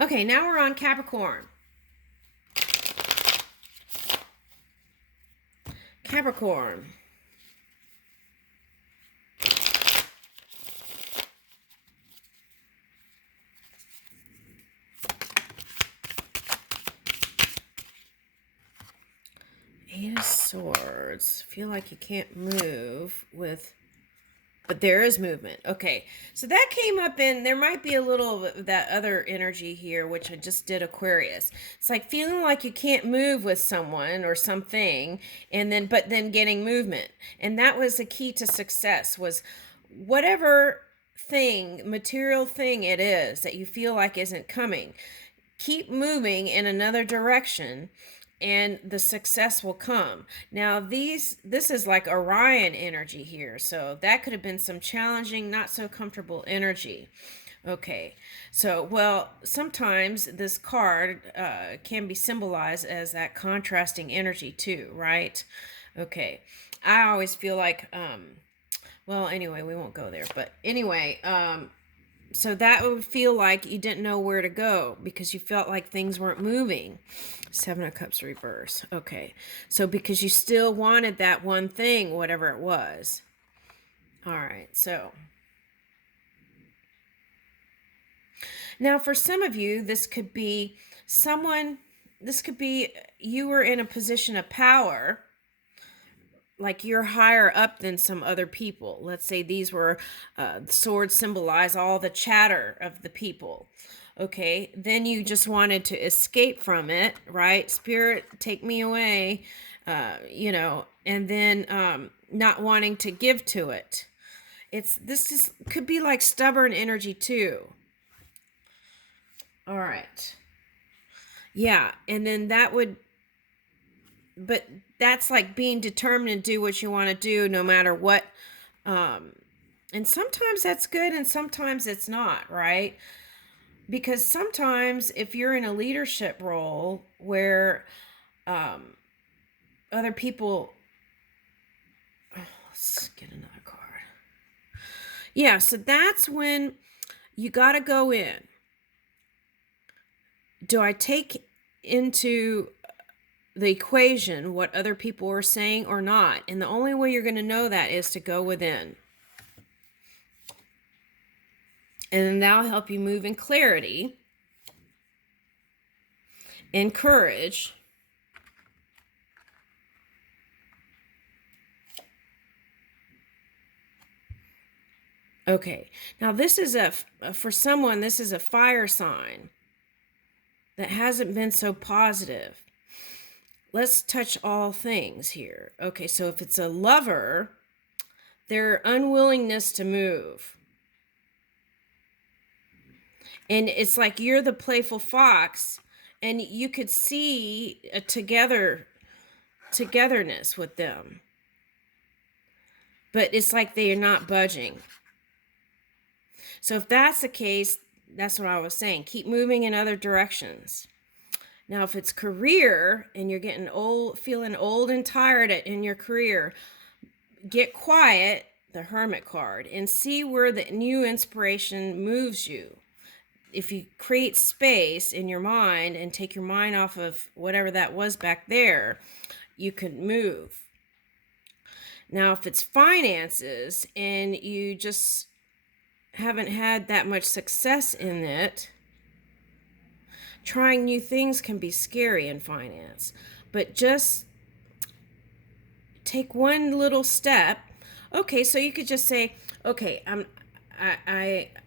Okay, now we're on Capricorn. Capricorn. Eight of Swords. Feel like you can't move with, but there is movement. Okay, so that came up in, there might be a little of that other energy here, which I just did Aquarius. It's like feeling like you can't move with someone or something, and then, but then getting movement. And that was the key to success, was whatever thing, material thing it is that you feel like isn't coming, keep moving in another direction and the success will come. Now this is like Orion energy here, so that could have been some challenging, not so comfortable energy. Okay, so well, sometimes this card can be symbolized as that contrasting energy too, right? Okay, I always feel like well, anyway, we won't go there, but anyway, so that would feel like you didn't know where to go because you felt like things weren't moving. Seven of Cups reverse. Okay. So because you still wanted that one thing, whatever it was. All right. So now for some of you, this could be someone, this could be you were in a position of power, like you're higher up than some other people. Let's say these were swords symbolize all the chatter of the people. Okay, then you just wanted to escape from it, right? Spirit, take me away, and then not wanting to give to it. This is could be like stubborn energy too. All right. Yeah, and then that would, but that's like being determined to do what you want to do no matter what. And sometimes that's good and sometimes it's not, right? Because sometimes if you're in a leadership role where other people, let's get another card. Yeah, so that's when you got to go in. Do I take into the equation what other people are saying or not? And the only way you're going to know that is to go within. And then that'll help you move in clarity and courage. Okay, now this is for someone, this is a fire sign that hasn't been so positive. Let's touch all things here. Okay, so if it's a lover, their unwillingness to move. And it's like you're the playful fox, and you could see a togetherness with them. But it's like they are not budging. So if that's the case, that's what I was saying. Keep moving in other directions. Now, if it's career and you're getting old, feeling old and tired in your career, get quiet, the Hermit card, and see where the new inspiration moves you. If you create space in your mind and take your mind off of whatever that was back there, you can move. Now, if it's finances and you just haven't had that much success in it, trying new things can be scary in finance, but just take one little step. Okay, so you could just say, okay, I'm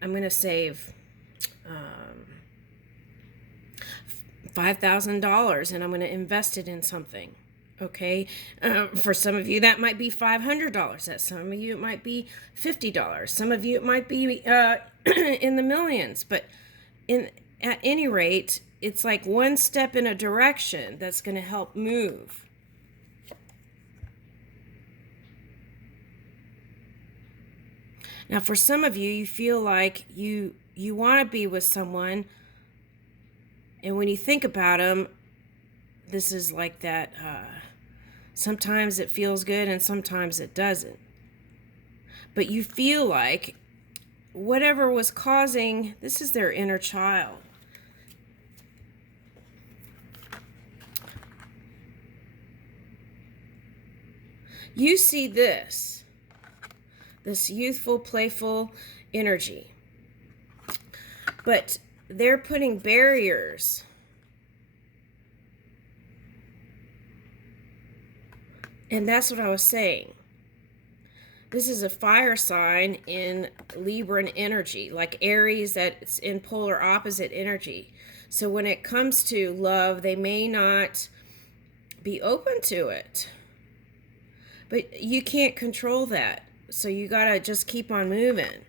going to save $5,000 and I'm going to invest it in something. Okay, for some of you that might be $500. That some of you it might be $50. Some of you it might be in the millions. But at any rate, it's like one step in a direction that's going to help move. Now, for some of you, you feel like you want to be with someone, and when you think about them, this is like that. Sometimes it feels good and sometimes it doesn't. But you feel like whatever was causing, this is their inner child. You see this youthful, playful energy. But they're putting barriers. And that's what I was saying. This is a fire sign in Libran energy, like Aries that's in polar opposite energy. So when it comes to love, they may not be open to it. But you can't control that. So you got to just keep on moving.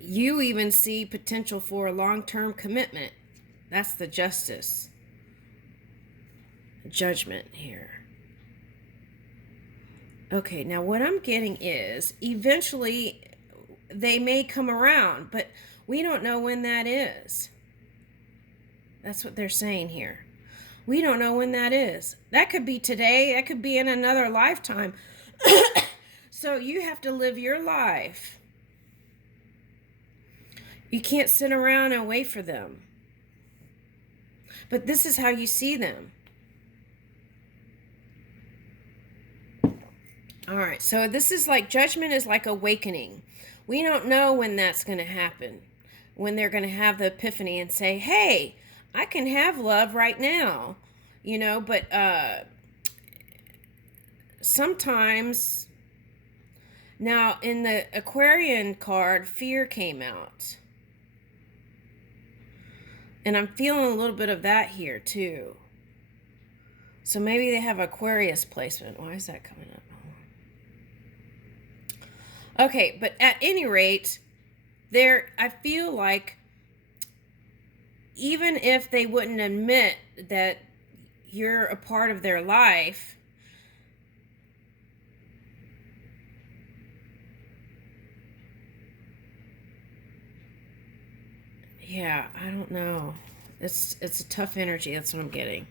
You even see potential for a long-term commitment. That's the justice. Judgment here. Okay, now what I'm getting is eventually they may come around, but we don't know when that is. That's what they're saying here. We don't know when that is. That could be today. That could be in another lifetime. So you have to live your life. You can't sit around and wait for them. But this is how you see them. All right, so this is like, judgment is like awakening. We don't know when that's going to happen. When they're going to have the epiphany and say, hey, I can have love right now. You know, but sometimes, now in the Aquarian card, fear came out. And I'm feeling a little bit of that here too. So maybe they have Aquarius placement. Why is that coming up? Okay, but at any rate, I feel like even if they wouldn't admit that you're a part of their life, yeah, I don't know. It's a tough energy. That's what I'm getting.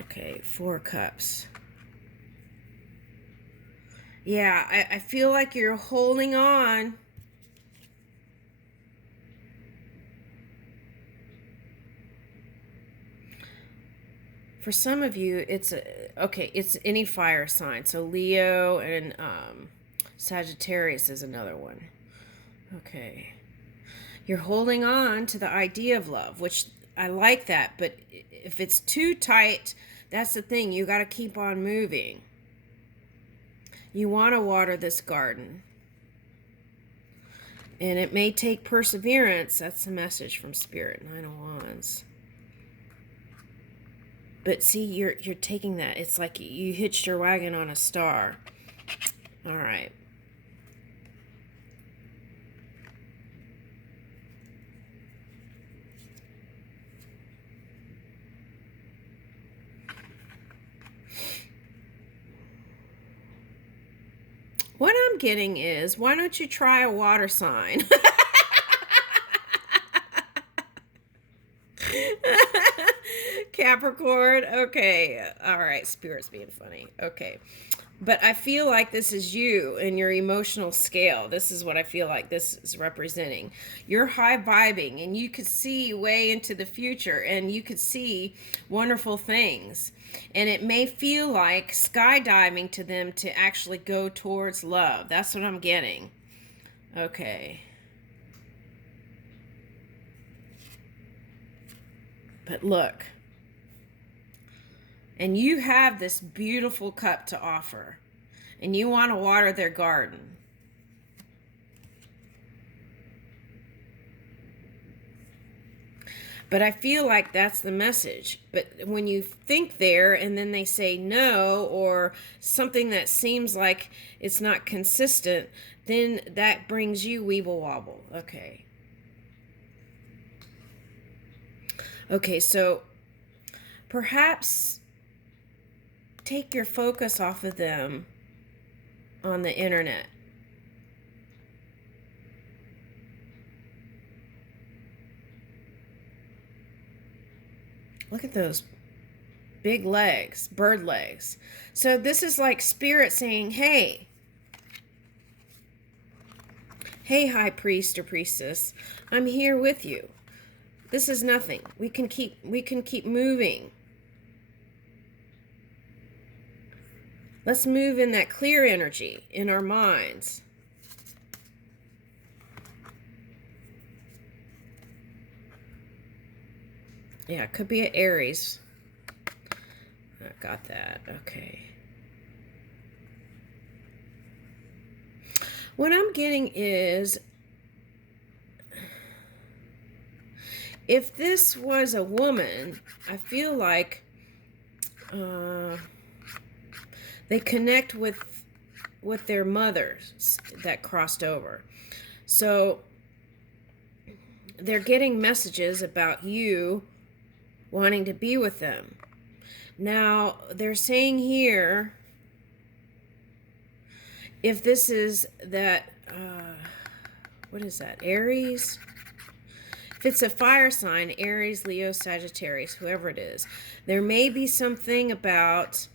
Okay, 4 cups. Yeah, I feel like you're holding on. For some of you, it's any fire sign. So Leo and Sagittarius is another one. Okay. You're holding on to the idea of love, which I like that. But if it's too tight, that's the thing. You got to keep on moving. You want to water this garden. And it may take perseverance. That's the message from Spirit. 9 of Wands. But see, you're taking that. It's like you hitched your wagon on a star. All right. What I'm getting is, why don't you try a water sign? Capricorn. Okay. All right. Spirit's being funny. Okay. But I feel like this is you and your emotional scale. This is what I feel like this is representing. You're high vibing and you could see way into the future and you could see wonderful things. And it may feel like skydiving to them to actually go towards love. That's what I'm getting. Okay. But look. And you have this beautiful cup to offer. And you want to water their garden. But I feel like that's the message. But when you think there and then they say no, or something that seems like it's not consistent, then that brings you weeble wobble. Okay. Okay, so perhaps take your focus off of them on the internet. Look at those big legs, bird legs. So this is like Spirit saying, hey, high priest or priestess, I'm here with you. This is nothing. We can keep moving. Let's move in that clear energy in our minds. Yeah, it could be an Aries. I got that. Okay. What I'm getting is, if this was a woman, I feel like they connect with their mothers that crossed over. So they're getting messages about you wanting to be with them. Now, they're saying here, if this is that, what is that, Aries? If it's a fire sign, Aries, Leo, Sagittarius, whoever it is, there may be something about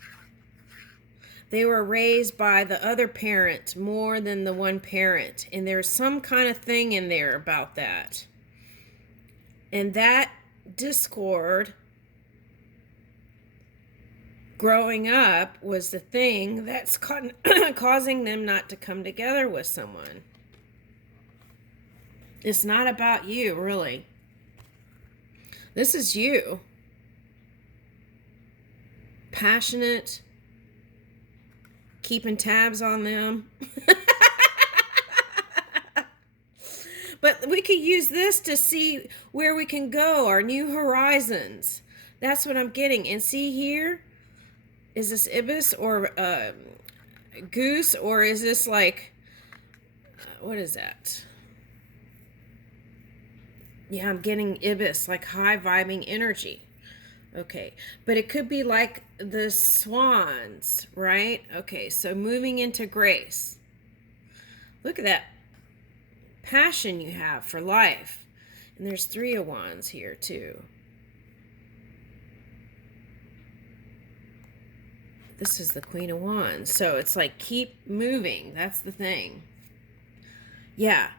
they were raised by the other parent more than the one parent. And there's some kind of thing in there about that. And that discord growing up was the thing that's causing them not to come together with someone. It's not about you, really. This is you. Passionate, keeping tabs on them. But we could use this to see where we can go, our new horizons. That's what I'm getting. And see here, is this ibis or goose, or is this like, what is that? Yeah, I'm getting ibis, like high vibing energy. Okay, but it could be like the swans, right? Okay, so moving into grace. Look at that passion you have for life. And there's 3 of wands here too. This is the Queen of Wands. So it's like keep moving. That's the thing. Yeah.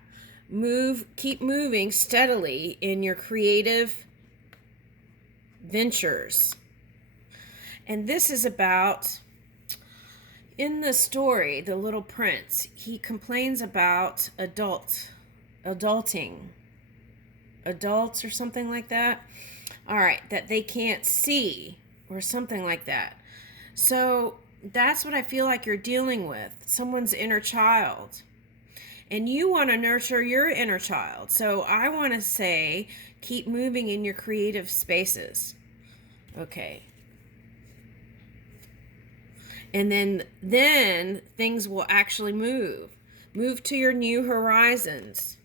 Keep moving steadily in your creative ventures. And this is about, in the story, The Little Prince, he complains about adulting. Adults or something like that. All right, that they can't see or something like that. So that's what I feel like you're dealing with. Someone's inner child. And you want to nurture your inner child. So I want to say, keep moving in your creative spaces. Okay. And then things will actually move. Move to your new horizons.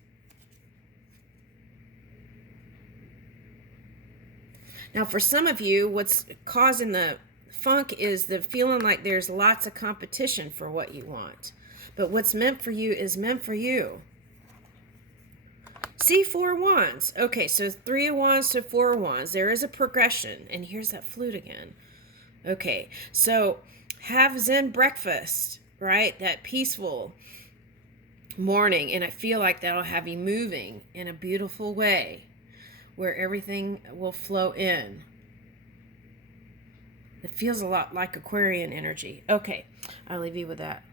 Now, for some of you, what's causing the funk is the feeling like there's lots of competition for what you want. But what's meant for you is meant for you. See, 4 wands. Okay, so 3 of wands to 4 of wands. There is a progression. And here's that flute again. Okay, so have Zen breakfast, right? That peaceful morning. And I feel like that'll have you moving in a beautiful way where everything will flow in. It feels a lot like Aquarian energy. Okay, I'll leave you with that.